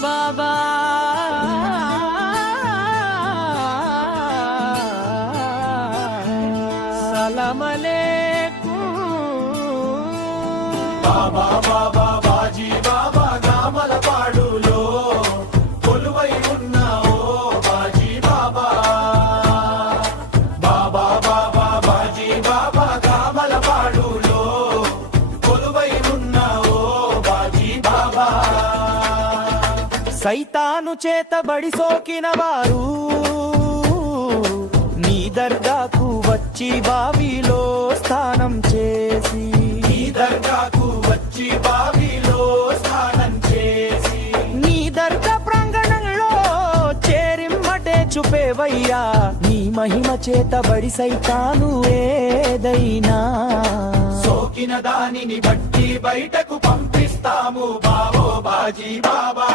బాబా. సలమలేకు. బాబా సైతాను చేతబడి సోకిన వారు నీ దర్గాకు వచ్చి బావిలో స్నానం చేసి. నీ దర్గాకు వచ్చి బావిలో స్నానం చేసి. నీ దర్గా ప్రాంగణంలో చేరిమ్మటే చూపేవయ్యా. నీ మహిమ చేతబడి సైతాను ఏదైనా. సోకిన దానిని బట్టి బయటకు పంపిస్తాము బావో బాజీ బాబా.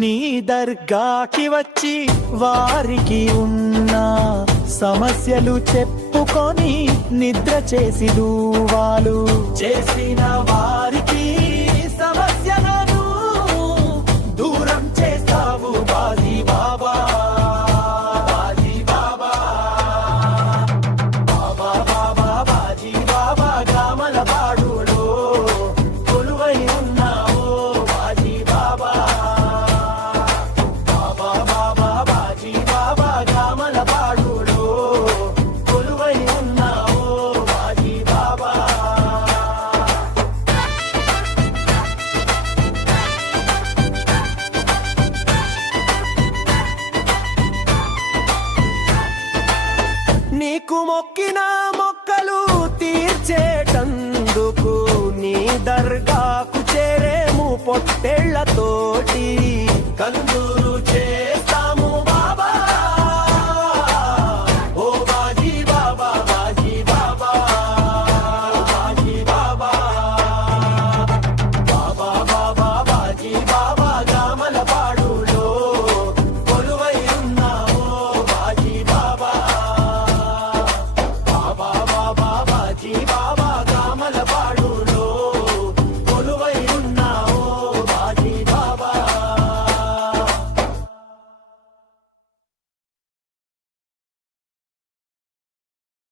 నీ దర్గాకి వచ్చి వారికి ఉన్న సమస్యలు చెప్పుకొని నిద్ర చేసి దూవాలు. చేసిన వారి నీకు మొక్కిన మొక్కలు తీర్చేటందుకు నీ దర్గాకు చేరేము పొట్టు.